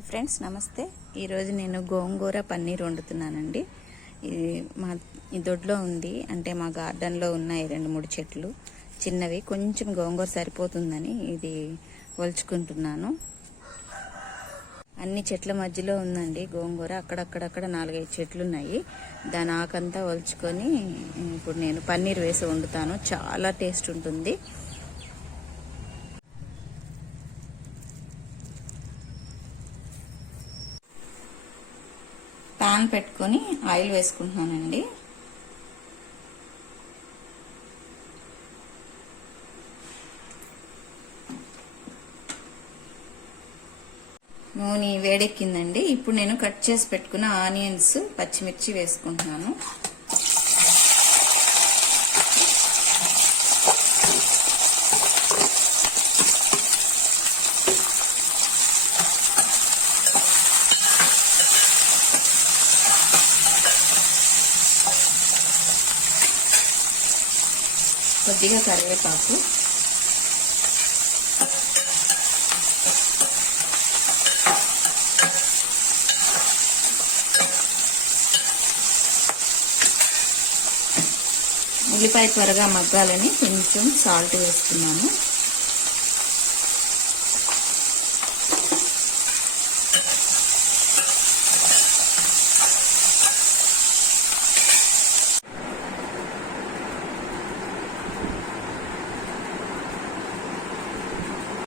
Hi friends, నమస్తే. ఈరోజు నేను గోంగూర పన్నీర్ వండుతున్నానండి. ఇది మా దొడ్లో ఉంది, అంటే మా గార్డెన్లో ఉన్నాయి 2-3 చెట్లు చిన్నవి. కొంచెం గోంగూర సరిపోతుందని ఇది ఒలుచుకుంటున్నాను. అన్ని చెట్ల మధ్యలో ఉందండి గోంగూర. అక్కడక్కడక్కడ 4-5 చెట్లు ఉన్నాయి. దాని ఆకంతా ఒలుచుకొని ఇప్పుడు నేను పన్నీర్ వేసి వండుతాను. చాలా టేస్ట్ ఉంటుంది. పాన్ పెట్టుకొని ఆయిల్ వేసుకుంటున్నానండి. నూనె వేడెక్కిందండి. ఇప్పుడు నేను కట్ చేసి పెట్టుకున్న ఆనియన్స్, పచ్చిమిర్చి వేసుకుంటున్నాను. కొద్దిగా కరివేపాకు, ఉల్లిపాయ త్వరగా మగ్గాలని కొంచెం సాల్ట్ వేస్తున్నాను.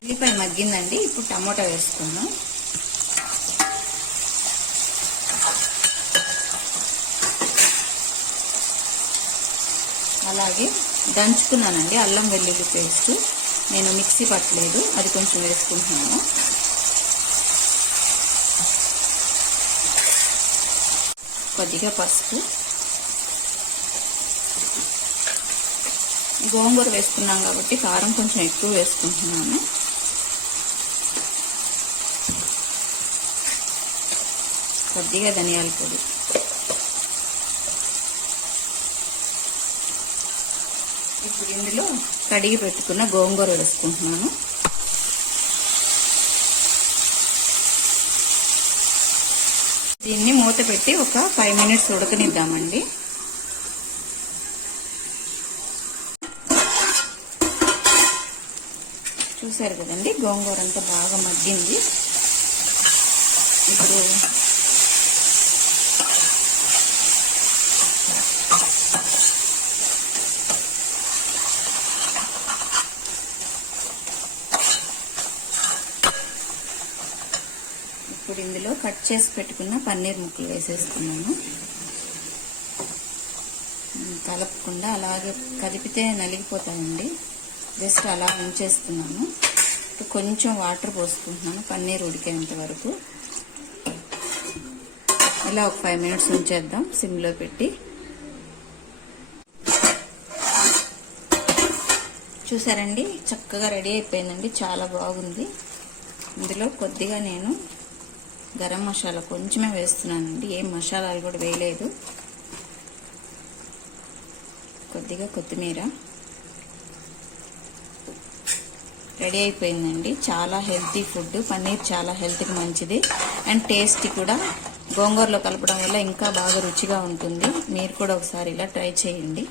ఉల్లిపాయ మగ్గిందండి. ఇప్పుడు టమోటా వేసుకుందాం. అలాగే దంచుకున్నానండి అల్లం వెల్లుల్లి పేస్ట్. నేను మిక్సీ పట్టలేదు, అది కొంచెం వేసుకుంటున్నాను. కొద్దిగా పసుపు, గోంగూర వేసుకున్నాం కాబట్టి కారం కొంచెం ఎక్కువ వేసుకుంటున్నాను. కొద్దిగా ధనియాల పొడి, ఇప్పుడు ఇందులో కడిగి పెట్టుకున్న గోంగూర వేసుకుంటున్నాను. దీన్ని మూత పెట్టి ఒక 5 మినిట్స్ ఉడకనిద్దామండి. చూసారు కదండి, గోంగూర అంతా బాగా మగ్గింది. ఇప్పుడు ఇందులో కట్ చేసి పెట్టుకున్న పన్నీర్ ముక్కలు వేసేస్తున్నాను. కలపకుండా అలాగే కదిపితే నలిగిపోతాయండి. జస్ట్ అలా ఉంచేస్తున్నాను. కొంచెం వాటర్ పోసుకుంటున్నాను పన్నీర్ ఉడికేంత వరకు. ఇలా ఒక 5 మినిట్స్ ఉంచేద్దాం సిమ్లో పెట్టి. చూసారండి, చక్కగా రెడీ అయిపోయిందండి. చాలా బాగుంది. ఇందులో కొద్దిగా నేను గరం మసాలా కొంచెమే వేస్తున్నానండి, ఏం మసాలాలు కూడా వేయలేదు. కొద్దిగా కొత్తిమీర. రెడీ అయిపోయిందండి. చాలా హెల్తీ ఫుడ్. పన్నీర్ చాలా హెల్త్కి మంచిది అండ్ టేస్టీ కూడా. గోంగూరలో కలపడం వల్ల ఇంకా బాగా రుచిగా ఉంటుంది. మీరు కూడా ఒకసారి ఇలా ట్రై చేయండి.